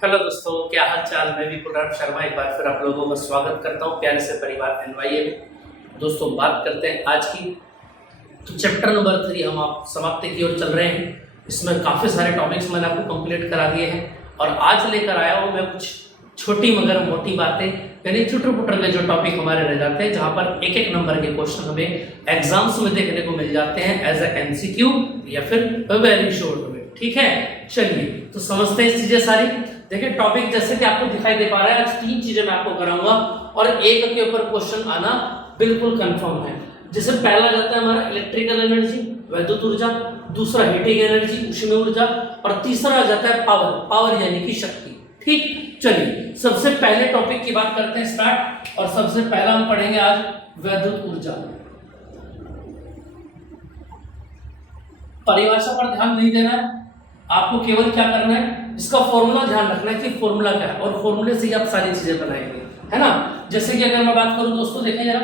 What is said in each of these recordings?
Hello दोस्तों, क्या हाल चाल। मैं भी कुलराम शर्मा एक बार फिर आप लोगों का स्वागत करता हूं प्यारे से परिवार एनवाईए में। दोस्तों, बात करते हैं आज की। तो चैप्टर नंबर 3 हम आप समाप्ति की ओर चल रहे हैं। इसमें काफ़ी सारे टॉपिक्स मैंने आपको कंप्लीट करा दिए हैं और आज लेकर आया हूँ मैं कुछ छोटी मगर मोटी बातें, यानी चुटर पुटर के जो टॉपिक हमारे रह जाते हैं, जहाँ पर एक एक नंबर के क्वेश्चन हमें एग्जाम्स में देखने को मिल जाते हैं एज ए MCQ या फिर वेरी शॉर्ट में। ठीक है, चलिए तो समझते हैं चीजें सारी। देखिए, टॉपिक जैसे कि आपको दिखाई दे पा रहा है, आज 3 चीजें मैं आपको कराऊंगा और एक के ऊपर क्वेश्चन आना बिल्कुल कंफर्म है। जैसे पहला जाता है हमारा इलेक्ट्रिकल एनर्जी, विद्युत ऊर्जा, दूसरा हीटिंग एनर्जी, ऊष्मीय ऊर्जा, और तीसरा जाता है पावर, पावर यानी कि शक्ति। ठीक, चलिए सबसे पहले टॉपिक की बात करते हैं स्टार्ट, और सबसे पहला हम पढ़ेंगे आज विद्युत ऊर्जा। परिभाषा पर ध्यान नहीं देना है आपको, केवल क्या करना है, इसका फॉर्मूला ध्यान रखना है कि फॉर्मूला क्या है, और फॉर्मूले से ही आप सारी चीजें बनाएंगे, है ना। जैसे कि अगर मैं बात करूं दोस्तों, देखें जरा,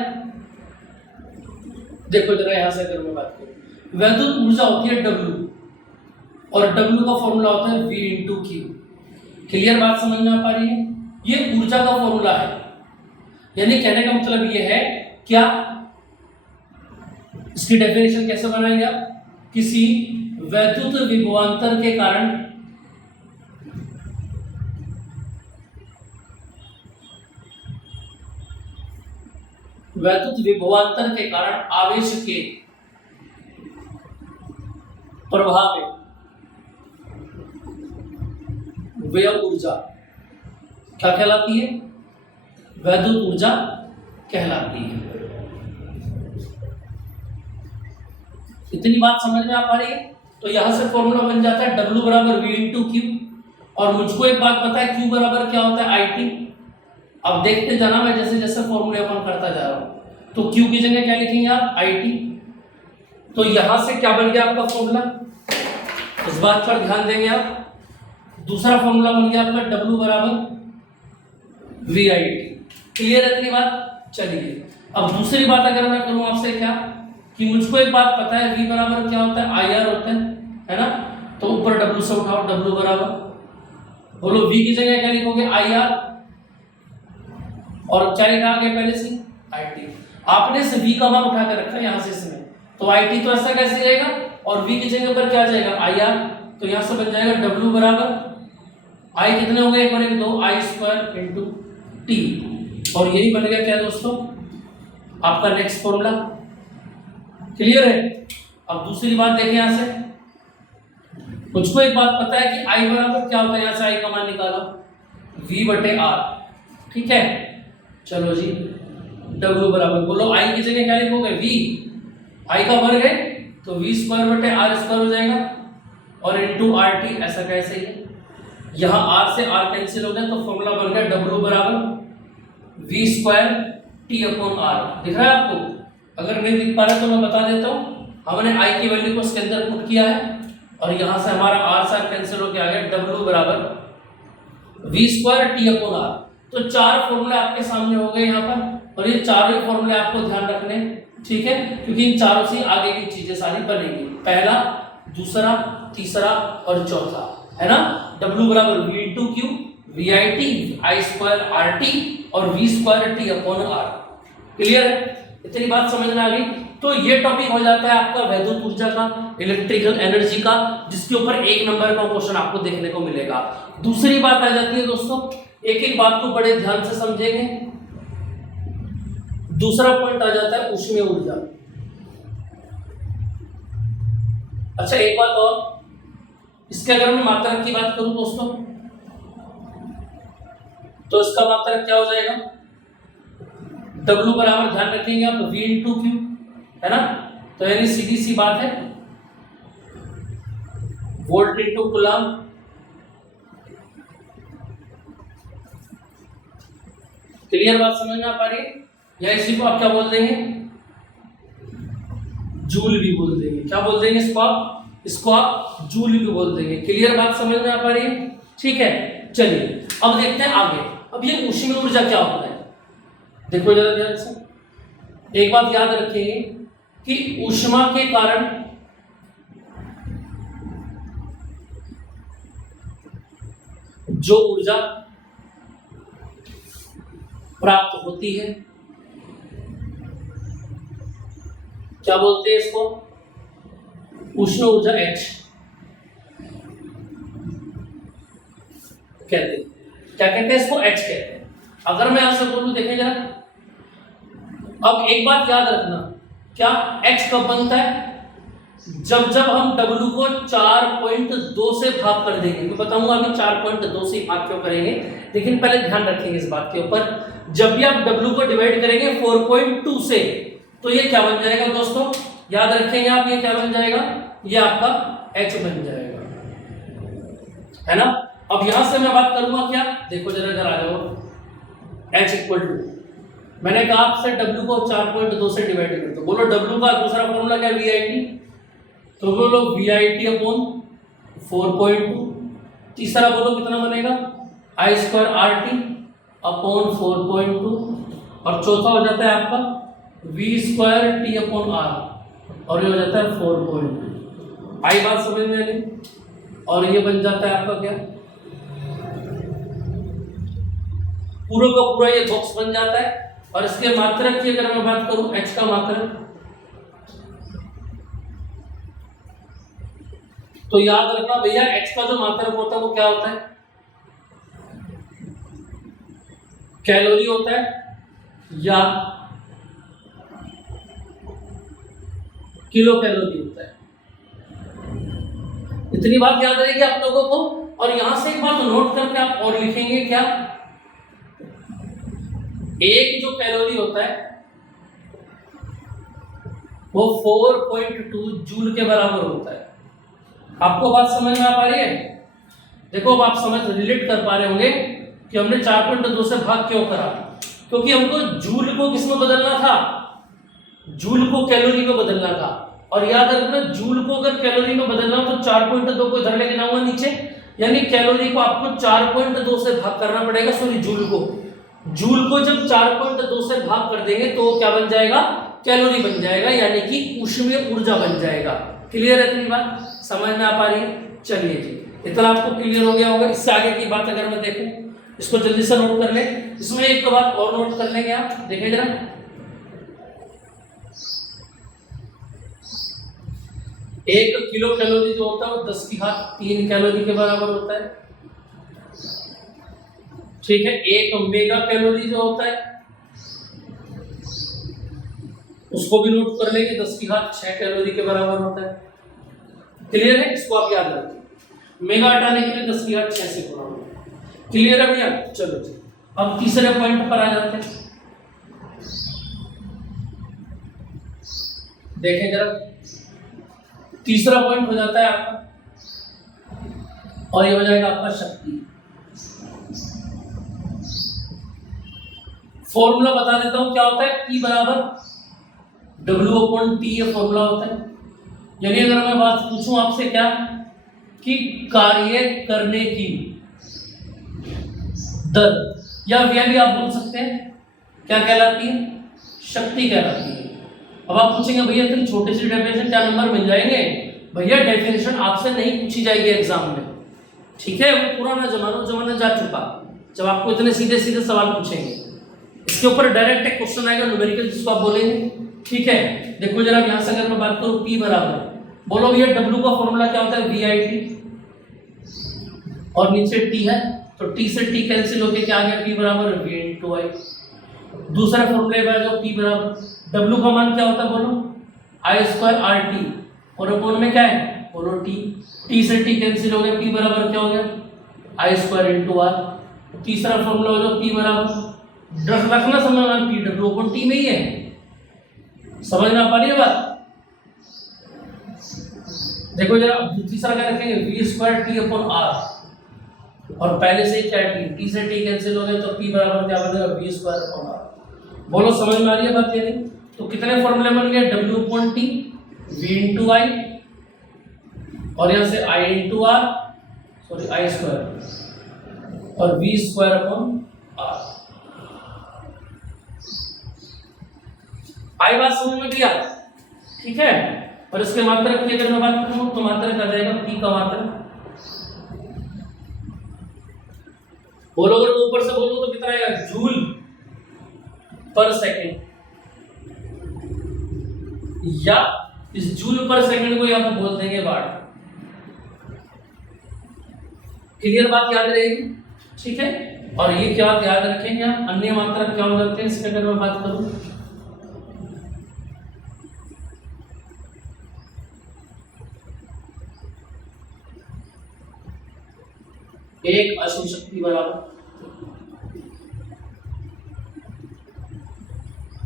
देखो जरा यहां से अगर मैं बात करूं, विद्युत ऊर्जा होती है W, और W का फॉर्मूला होता है V × Q। क्लियर बात समझ में आ पा रही है? ये ऊर्जा का फॉर्मूला है, यानी कहने का मतलब ये है क्या, इसकी डेफिनेशन कैसे बनाएंगे आप, किसी वैद्युत विभवांतर के कारण आवेश के प्रभाव में वैद्युत ऊर्जा क्या कहलाती है, वैद्युत ऊर्जा कहलाती है। इतनी बात समझ में आ पा रही है? तो यहां से फॉर्मूला बन जाता है W = V × Q, और मुझको एक बात पता है Q बराबर क्या होता है, IT। अब देखते जाना मैं जैसे जैसे फॉर्मूले अपन करता जा रहा हूं, तो Q की जगह क्या लिखेंगे आप, IT। तो यहां से क्या बन गया आपका फॉर्मूला, इस बात पर ध्यान देंगे आप। दूसरा फॉर्मूला बन गया आपका W = VIT। क्लियर है इतनी बात? चलिए अब दूसरी बात अगर मैं करूं आपसे, क्या कि मुझको एक बात पता है, V बराबर क्या होता है, IR होता है ना। तो ऊपर W से उठाओ, W बराबर, बोलो V की जगह क्या लिखोगे, IR, और क्या लिखा आगे पहले से, IT। आपने से V का मान उठा कर रखा है यहाँ से इसमें, तो IT तो ऐसा कैसे रहेगा, और V की जगह पर क्या आ जाएगा, IR। तो यहाँ से बन जाएगा W बराबर, I कितने हो गए, 1 और 1 2, I² × T, और यही बन गया क्या दोस्तों, आपका नेक्स्ट फॉर्मूला। क्लियर है? अब दूसरी बात देखें, यहां से मुझको एक बात पता है कि I बराबर क्या होता है, यहां से I का मान निकालो, V/R। ठीक है, चलो जी, W बराबर, बोलो I की जगह क्या लिखोगे, V, I का वर्ग है तो V² हो जाएगा, और × RT, ऐसा कैसे ही है, यहां R से R कैंसिल हो गया, तो फॉर्मूला बन गया W = V²T/R। दिख रहा है आपको? अगर नहीं दिख पा रहा तो मैं बता देता हूं, हमने I की वैल्यू को इसके अंदर पुट किया है, और यहां से हमारा R से R कैंसिल होकर आ गया, W = V²T/R। तो 4 फॉर्मूले आपके सामने हो गए यहाँ पर, और ये चारों फॉर्मूले आपको ध्यान रखने, ठीक है, क्योंकि इन चारों से आगे की चीजें सारी बनेगी, पहला, दूसरा, तीसरा और चौथा, है ना। W = V × Q, VIT, I²RT और V²T/R। क्लियर है? इतनी बात समझ में आ गई? तो ये टॉपिक हो जाता है आपका वैद्युत ऊर्जा का, इलेक्ट्रिकल एनर्जी का, जिसके ऊपर 1 नंबर का क्वेश्चन आपको देखने को मिलेगा। दूसरी बात आ जाती है दोस्तों, एक एक बात को बड़े ध्यान से समझेंगे। दूसरा पॉइंट आ जाता है ऊष्मीय ऊर्जा। अच्छा, एक बात और, इसके अगर मैं मात्रक की बात करूं दोस्तों, तो इसका मात्रक क्या हो जाएगा, W बराबर, ध्यान रखेंगे आप, V × Q, है ना। तो यानी सीधी सी बात है, वोल्ट × कूलम। क्लियर बात समझ में आ पा रही है? या इसी को आप क्या बोल देंगे, जूल भी बोल देंगे। क्या बोल देंगे इसको आप जूल भी बोल देंगे। क्लियर बात समझ में आ पा रही है? ठीक है, चलिए अब देखते हैं आगे। अब ये ऊष्मीय ऊर्जा क्या होता है, देखो जरा ध्यान से, एक बात याद रखिए कि ऊष्मा के कारण जो ऊर्जा प्राप्त होती है, क्या बोलते हैं इसको, उष्ण ऊर्जा H कहते हैं। क्या कहते हैं इसको, H कहते हैं। अगर मैं आपसे बोलूं, देखें जरा, अब एक बात याद रखना, क्या H कब बनता है, जब जब हम W को 4.2 से भाग कर देंगे। मैं बताऊंगा अभी 4.2 से भाग क्यों करेंगे, लेकिन पहले ध्यान रखेंगे इस बात के ऊपर। जब भी आप W को डिवाइड करेंगे 4.2 से, तो ये क्या बन जाएगा दोस्तों, याद रखेंगे आप, ये क्या बन जाएगा, ये आपका H बन जाएगा, है ना। अब यहां से मैं बात करूंगा क्या, देखो जरा इधर आ जाओ, H इक्वल टू, मैंने कहा आपसे W को 4.2 से डिवाइड कर दो। बोलो W का दूसरा फॉर्मूला क्या है, VIT, तो बोलो VIT अपॉन 4.2। तीसरा बोलो कितना बनेगा, I स्क्वायर RT अपॉन 4.2। और चौथा हो जाता है आपका V square T upon R, और ये हो जाता है 4.2। आई बात समझ में आई, और ये बन जाता है आपका क्या, पूरा का पूरा ये बॉक्स बन जाता है। और इसके मात्रक की अगर मैं बात करूं, H का मात्रक, तो याद रखना भैया, H का जो मात्रक होता है वो क्या होता है, कैलोरी होता है या किलो कैलोरी होता है। इतनी बात याद रहेगी आप लोगों को। और यहां से एक बात नोट करके आप और लिखेंगे क्या, एक जो कैलोरी होता है वो 4.2 जूल के बराबर होता है। आपको बात समझ में आ पा रही है, देखो अब आप समझ रिलेट कर पा रहे होंगे कि हमने 4.2 से भाग क्यों करा, क्योंकि हमको जूल को किस में बदलना था, जूल को कैलोरी में बदलना था। और याद रखना, जूल को अगर कैलोरी में बदलना हो तो 4.2 को इधर लेके जाऊंगा नीचे, यानी कैलोरी को आपको 4.2 से भाग करना पड़ेगा, सॉरी जूल को जब 4.2 से भाग कर देंगे तो क्या बन जाएगा, कैलोरी बन जाएगा, यानी कि ऊष्मीय ऊर्जा बन जाएगा। क्लियर है, इतनी बात समझ में आ पा रही है। चलिए जी, इतना आपको क्लियर हो गया होगा। इससे आगे की बात अगर मैं देखूं, इसको जल्दी से नोट कर ले। इसमें एक बात और नोट कर लेंगे आप, देखें जरा, 1 किलो कैलोरी जो होता है वो 10⁻³ कैलोरी के बराबर होता है, ठीक है। 1 मेगा कैलोरी जो होता है उसको भी नोट कर लेंगे, 10⁻6 कैलोरी के बराबर होता है। क्लियर है, इसको आप याद रखिए, मेगा हटाने के लिए 10⁻6 से गुणा होगा। क्लियर है भैया, चलो जी अब तीसरे पॉइंट पर आ जाते हैं। देखें जरा, तीसरा पॉइंट हो जाता है आपका, और ये हो जाएगा आपका शक्ति। फॉर्मूला बता देता हूं क्या होता है, P बराबर W/T, ये फॉर्मूला होता है। यानी अगर मैं बात पूछूं आपसे क्या, कि कार्य करने की दर, या व्यय भी आप बोल सकते हैं, क्या कहलाती है, शक्ति कहलाती है। अब आप पूछेंगे भैया इतनी छोटी सी डेफिनेशन क्या नंबर मिल जाएंगे, भैया डेफिनेशन आपसे नहीं पूछी जाएगी एग्जाम में, ठीक है। वो पुराना जमाना जा चुका, जब आपको इतने सीधे सीधे सवाल पूछेंगे। इसके ऊपर डायरेक्ट एक क्वेश्चन आएगा न्यूमेरिकल, जिसको आप बोलेंगे, ठीक है। देखो जरा यहां से अगर मैं बात करूं, P बराबर, बोलो भैया W का फॉर्मूला क्या होता है, VIT, और नीचे T है, तो T से T कैंसिल होके क्या आ गया, P बराबर V/I। दूसरा फॉर्मूला है जो P बराबर, W का मान क्या होता है बोलो, I स्क्वायर RT, और अपॉन में क्या है, बोलो T से T कैंसिल हो गया, P बराबर क्या हो गया, I स्क्वायर × R। तीसरा फॉर्मूला हो जो P बराबर, रखना समझना, P/W/T में ही है, समझ में आ पा रही है बात। देखो जरा तीसरा क्या रखेंगे, V स्क्वायर T/R, और पहले से क्या T से T कैंसिल हो गया, तो P बराबर क्या बनेगा, V स्क्वायर/R। बोलो समझ में आ रही है बात, यानी तो कितने फॉर्मूले बन गए, W/T, V/I, और यहां से I/R, सॉरी I स्क्वायर, और V स्क्वायर/R। आई बात समझ में गया, ठीक है। और इसके मात्रक की अगर मैं बात करूं तो मात्रक आ जाएगा P का मात्रक, बोलो, अगर मैं ऊपर से बोलूं तो कितना आएगा, जूल पर सेकंड, या इस जूल पर सेकंड को यहाँ पे बोल देंगे वाट। क्लियर बात याद रहेगी, ठीक है। और ये क्या याद रखेंगे आप, अन्य मात्रक क्या हो जाते हैं इसके अगर मैं बात करूं, एक अशुभ शक्ति बराबर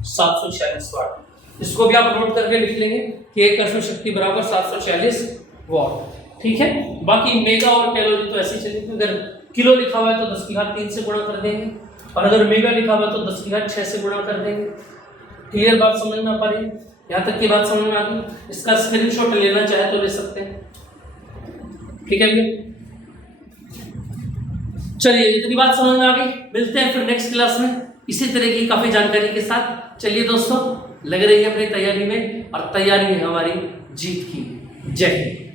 746 वाट। इसको भी आप नोट करके लिख लेंगे कि एक अशुभ शक्ति बराबर 746 वाट, ठीक है। बाकी मेगा और कैलोरी तो ऐसे ही चलेगी, अगर किलो लिखा हुआ है तो 10 की घात 3 से गुणा कर देंगे, और अगर मेगा लिखा हुआ है तो 10 की घात 6 से गुणा कर देंगे। क्लियर बात समझ में आ पा रही है, यहाँ तक की बात समझ में आ गई। इसका स्क्रीनशॉट लेना चाहे तो ले सकते हैं, ठीक है भैया। चलिए, इतनी बात समझ में आ गई, मिलते हैं फिर नेक्स्ट क्लास में इसी तरह की काफी जानकारी के साथ। चलिए दोस्तों, लग रही है अपनी तैयारी में, और तैयारी है हमारी जीत की। जय हिंद।